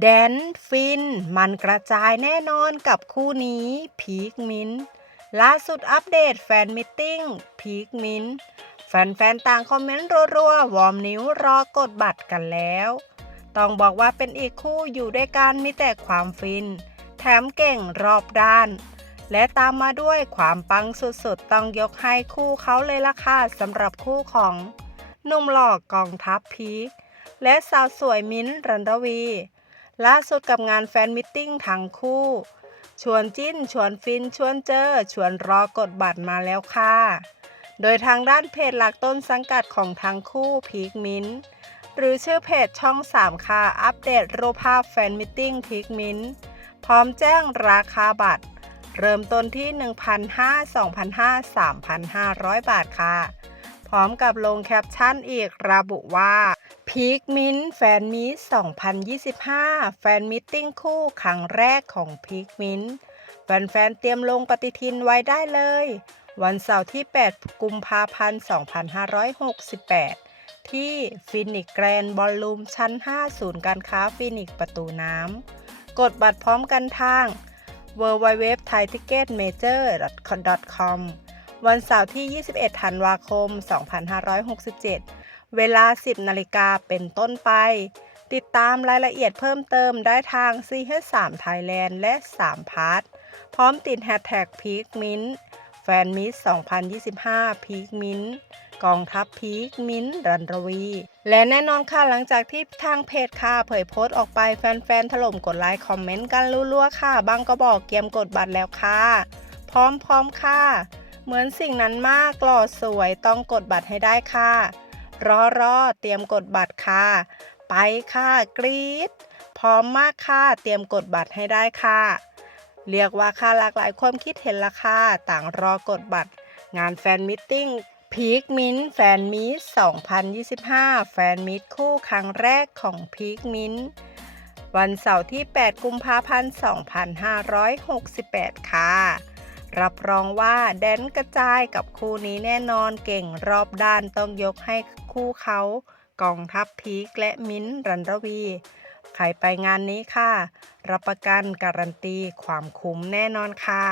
แดนฟิน มันกระจายแน่นอนกับคู่นี้พีคมินล่าสุดอัปเดตแฟนมิทติ้งพีคมินแฟนๆต่างคอมเมนต์รัวๆ วอร์มนิ้วรอกดบัตรกันแล้ว ต้องบอกว่าเป็นอีกคู่อยู่ด้วยกันมีแต่ความฟิน แถมเก่งรอบด้าน และตามมาด้วยความปังสุดๆ ต้องยกให้คู่เขาเลยล่ะค่ะสำหรับคู่ของหนุ่มหล่อกองทัพพีคและสาวสวยมิ้นรันดวี ล่าสุดกับงานแฟนมิทติ้งทั้งคู่ ชวนจิ้น ชวนฟิน ชวนเจอ ชวนรอกดบัตรมาแล้วค่ะ โดยทางด้านเพจหลักต้นสังกัดของทั้งคู่พีคมินหรือชื่อเพจช่อง 3 ค่ะ อัปเดตรูปภาพแฟนมิทติ้งพีคมินพร้อมแจ้งราคาบัตร เริ่มต้นที่ 1,500 2,500 3,500 บาทค่ะ พร้อมกับลงแคปชั่นอีกระบุว่า พีคมินแฟนมี2025 แฟนมิทติ้งคู่ครั้งแรกของพีคมินแฟนๆเตรียมลงปฏิทินไว้ได้เลย วันเสาร์ที่ 8 กุมภาพันธ์ 2568 ที่ฟินิกแกรนบอลลูมชั้น 5 ศูนย์การค้าฟินิกประตูน้ำ กดบัตรพร้อมกันทาง w w w t h a i t i c k e t m a j o r c o m วันเสาร์ที่ 21 ธันวาคม 2567 เวลา 10 นาฬิกาเป็นต้นไป ติดตามรายละเอียดเพิ่มเติมได้ทาง CH3 Thailand และ 3 พาร์ทพร้อมติดแฮชแท็กพีคมินแฟนมิต2025 พีคมินกองทัพพีคมินรันรวี และแน่นอนค่ะหลังจากที่ทางเพจค่ะเผยโพสต์ออกไปแฟนๆ ถล่มกดไลค์คอมเมนต์กันรัวๆ ค่ะบางก็บอกเกียมกดบัตรแล้วค่ะ พร้อมๆ ค่ะ เหมือนสิ่งนั้นมากหล่อสวยต้องกดบัตรให้ได้ค่ะ รอรอเตรียมกดบัตรค่ะ ไปค่ะกรี๊ดพร้อมมากค่ะเตรียมกดบัตรให้ได้ค่ะ เรียกว่าค่ะหลากหลายความคิดเห็นละค่ะต่างรอกดบัตร งานแฟนมิทติ้งพีคมินแฟนมิต2025 แฟนมิตคู่ครั้งแรกของพีคมินวันเสาร์ที่ 8 กุมภาพันธ์ 2568 ค่ะ รับรองว่าแดนกระจายกับคู่นี้แน่นอนเก่งรอบด้านต้องยกให้คู่เขากองทัพพีกและมิ้นท์รันรวี ใครไปงานนี้ค่ะ รับประกันการันตีความคุ้มแน่นอนค่ะ